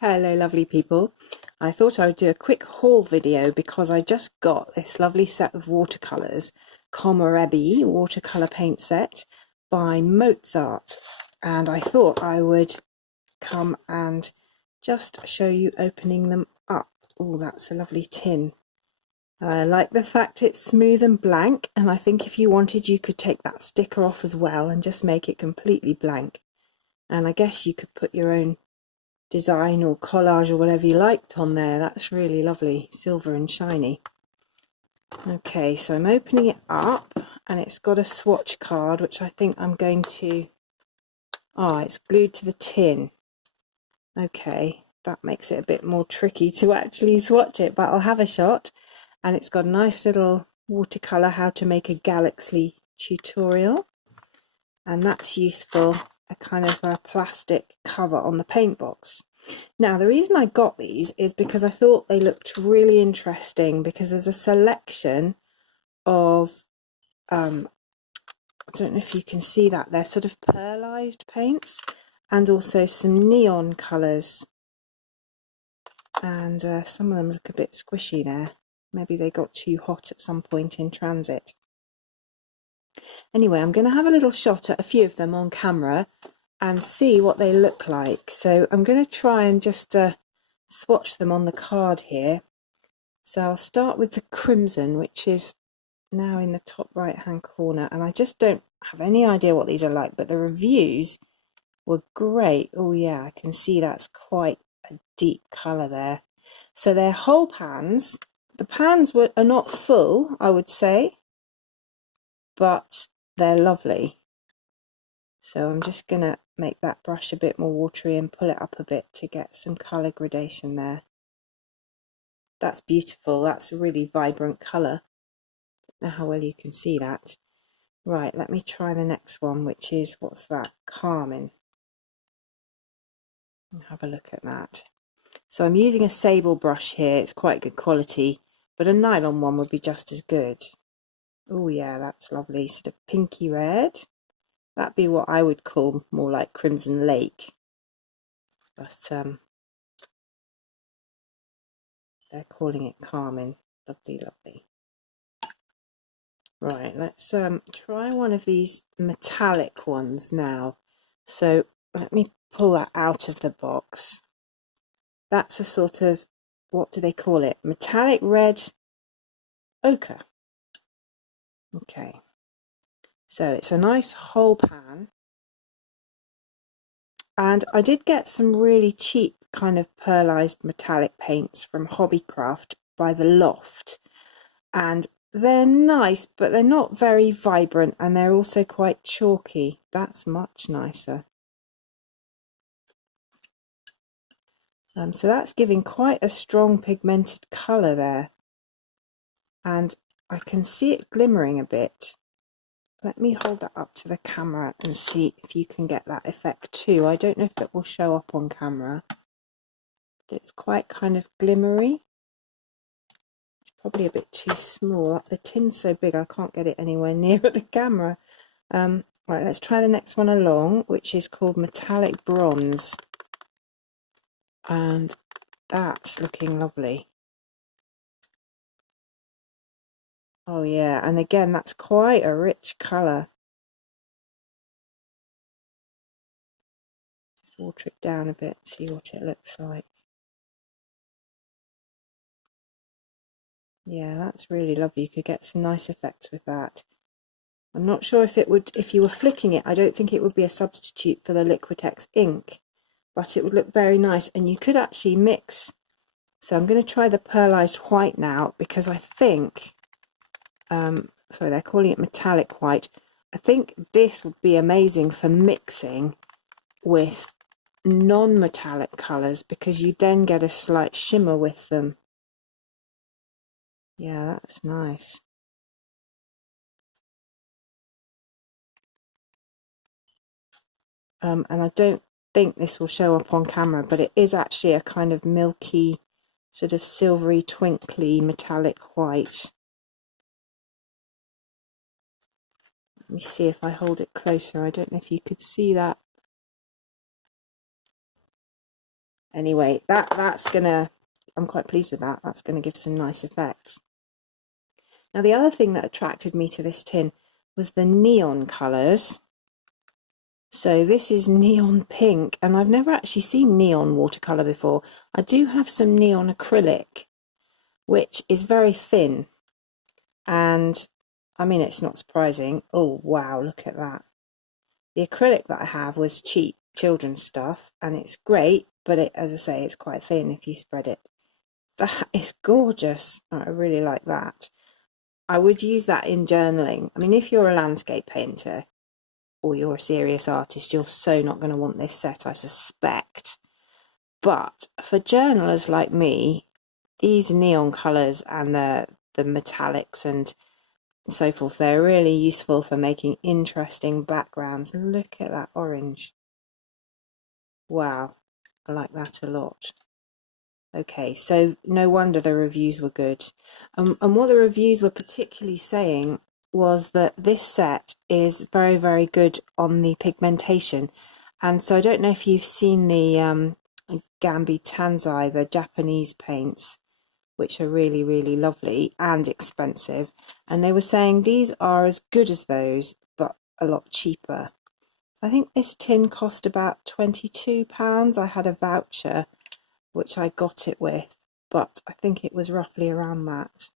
Hello lovely people. I thought I would do a quick haul video because I just got this lovely set of watercolours, Komorebi watercolour paint set by Mozart, and I thought I would come and just show you opening them up. Oh, that's a lovely tin. I like the fact it's smooth and blank, and I think if you wanted you could take that sticker off as well and just make it completely blank, and I guess you could put your own design or collage or whatever you liked on there. That's really lovely, silver and shiny. Okay, so I'm opening it up and it's got a swatch card which I think I'm going to, it's glued to the tin. Okay, that makes it a bit more tricky to actually swatch it, but I'll have a shot. And it's got a nice little watercolor how to make a galaxy tutorial, and that's useful, a kind of a plastic cover on the paint box. Now the reason I got these is because I thought they looked really interesting, because there's a selection of I don't know if you can see that, they're sort of pearlized paints and also some neon colours, and some of them look a bit squishy there. Maybe they got too hot at some point in transit. Anyway, I'm going to have a little shot at a few of them on camera and see what they look like. So I'm going to try and just swatch them on the card here. So I'll start with the crimson, which is now in the top right hand corner, and I just don't have any idea what these are like, but the reviews were great. Oh yeah, I can see that's quite a deep colour there. So they're whole pans. The pans are not full, I would say, but they're lovely. So I'm just going to make that brush a bit more watery and pull it up a bit to get some colour gradation there. That's beautiful. That's a really vibrant colour. Don't know how well you can see that. Right, let me try the next one, which is, what's that? Carmine. Have a look at that. So I'm using a sable brush here. It's quite good quality, but a nylon one would be just as good. Oh yeah, that's lovely. Sort of pinky red. That'd be what I would call more like Crimson Lake. But they're calling it Carmine. Lovely, lovely. Right, let's try one of these metallic ones now. So let me pull that out of the box. That's a sort of, what do they call it? Metallic red ochre. Okay, so it's a nice whole pan. And I did get some really cheap kind of pearlized metallic paints from Hobbycraft by the Loft. And they're nice, but they're not very vibrant, and they're also quite chalky. That's much nicer. So that's giving quite a strong pigmented colour there. And I can see it glimmering a bit. Let me hold that up to the camera and see if you can get that effect too. I don't know if it will show up on camera. It's quite kind of glimmery. It's probably a bit too small. The tin's so big I can't get it anywhere near the camera. Right, let's try the next one along, which is called Metallic Bronze. And that's looking lovely. Oh yeah, and again, that's quite a rich colour. Just water it down a bit, see what it looks like. Yeah, that's really lovely. You could get some nice effects with that. I'm not sure if it would, if you were flicking it, I don't think it would be a substitute for the Liquitex ink, but it would look very nice, and you could actually mix. So I'm going to try the pearlized white now, because I think, sorry, they're calling it metallic white. I think this would be amazing for mixing with non-metallic colours, because you then get a slight shimmer with them. Yeah, that's nice. And I don't think this will show up on camera, but it is actually a kind of milky, sort of silvery, twinkly, metallic white. Let me see if I hold it closer. I don't know if you could see that. Anyway, that's gonna, I'm quite pleased with that. That's gonna give some nice effects. Now the other thing that attracted me to this tin was the neon colours. So this is neon pink, and I've never actually seen neon watercolour before. I do have some neon acrylic, which is very thin, and I mean, it's not surprising. Oh wow, look at that. The acrylic that I have was cheap children's stuff, and it's great, but it, as I say, it's quite thin if you spread it. That is gorgeous. I really like that. I would use that in journaling. I mean, if you're a landscape painter or you're a serious artist, you're so not going to want this set, I suspect. But for journalers like me, these neon colours and the metallics and so forth, they're really useful for making interesting backgrounds. Look at that orange. Wow, I like that a lot. Okay, so no wonder the reviews were good. And what the reviews were particularly saying was that this set is very, very good on the pigmentation. And so I don't know if you've seen the Gambi Tanzai, the Japanese paints, which are really, really lovely and expensive. And they were saying these are as good as those, but a lot cheaper. I think this tin cost about £22. I had a voucher which I got it with, but I think it was roughly around that.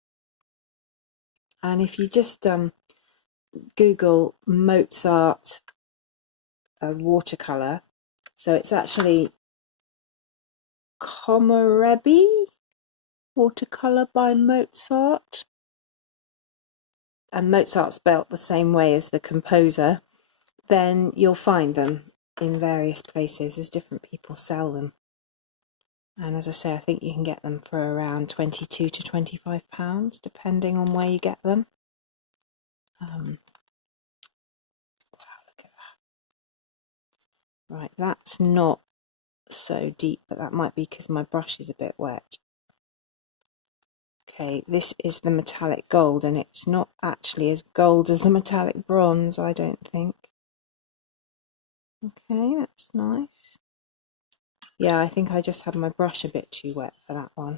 And if you just Google Mozart watercolour, so it's actually Komorebi watercolour by Mozart, and Mozart spelt the same way as the composer, then you'll find them in various places as different people sell them. And as I say, I think you can get them for around £22 to £25, depending on where you get them. Wow, look at that. Right, that's not so deep, but that might be because my brush is a bit wet. Okay, this is the metallic gold, and it's not actually as gold as the metallic bronze, I don't think. Okay, that's nice. Yeah, I think I just had my brush a bit too wet for that one.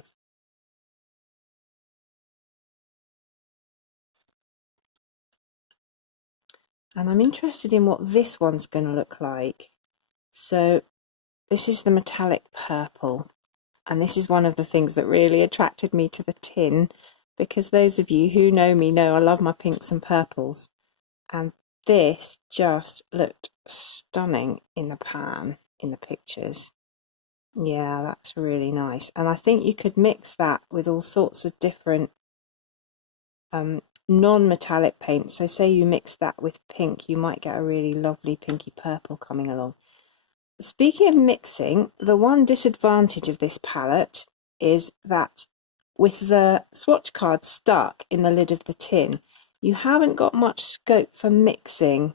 And I'm interested in what this one's going to look like. So this is the metallic purple. And this is one of the things that really attracted me to the tin, because those of you who know me know I love my pinks and purples. And this just looked stunning in the pan, in the pictures. Yeah, that's really nice. And I think you could mix that with all sorts of different non-metallic paints. So say you mix that with pink, you might get a really lovely pinky purple coming along. Speaking of mixing, the one disadvantage of this palette is that with the swatch card stuck in the lid of the tin, you haven't got much scope for mixing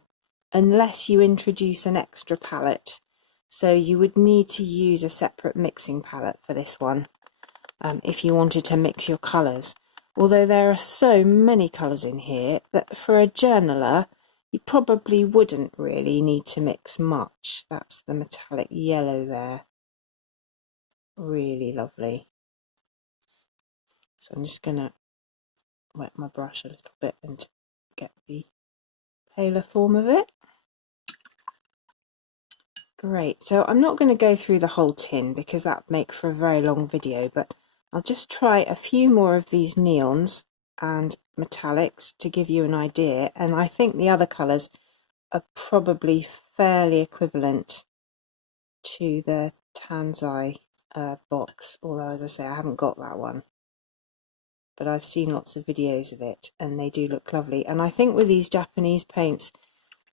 unless you introduce an extra palette. So you would need to use a separate mixing palette for this one if you wanted to mix your colours. Although there are so many colours in here that for a journaler, you probably wouldn't really need to mix much. That's the metallic yellow there. Really lovely. So I'm just going to wet my brush a little bit and get the paler form of it. Great, so I'm not going to go through the whole tin because that would make for a very long video, but I'll just try a few more of these neons and metallics to give you an idea. And I think the other colours are probably fairly equivalent to the Tanzai box, although as I say, I haven't got that one. But I've seen lots of videos of it and they do look lovely. And I think with these Japanese paints,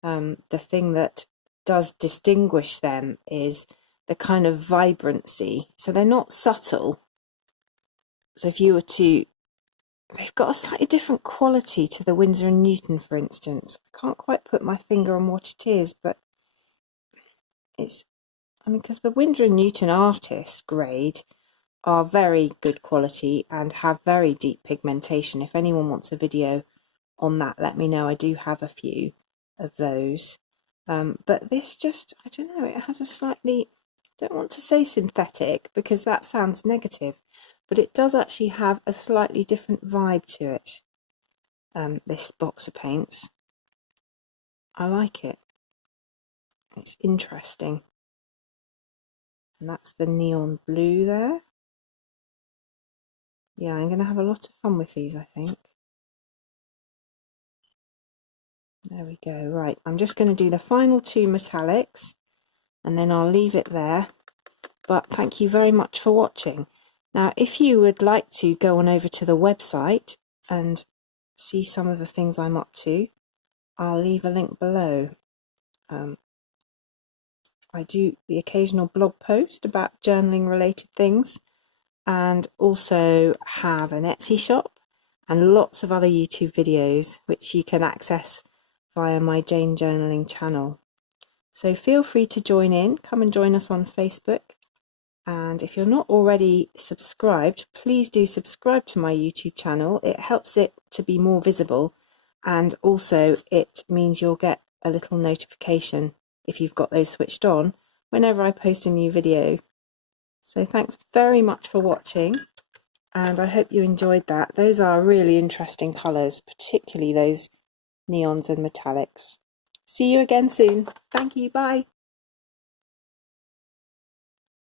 the thing that does distinguish them is the kind of vibrancy. So they're not subtle. So if you were to, they've got a slightly different quality to the Winsor & Newton, for instance. I can't quite put my finger on what it is, but it's, I mean, because the Winsor & Newton artist grade are very good quality and have very deep pigmentation. If anyone wants a video on that, let me know. I do have a few of those. But this just, I don't know, it has a slightly don't want to say synthetic because that sounds negative, but it does actually have a slightly different vibe to it, this box of paints. I like it. It's interesting. And that's the neon blue there. Yeah, I'm going to have a lot of fun with these, I think. There we go. Right, I'm just going to do the final two metallics and then I'll leave it there. But thank you very much for watching. Now, if you would like to go on over to the website and see some of the things I'm up to, I'll leave a link below. I do the occasional blog post about journaling related things, and also have an Etsy shop and lots of other YouTube videos which you can access via my Jane Journaling channel. So feel free to join in, come and join us on Facebook. And if you're not already subscribed, please do subscribe to my YouTube channel. It helps it to be more visible, and also it means you'll get a little notification if you've got those switched on whenever I post a new video. So thanks very much for watching, and I hope you enjoyed that. Those are really interesting colours, particularly those neons and metallics. See you again soon. Thank you. Bye.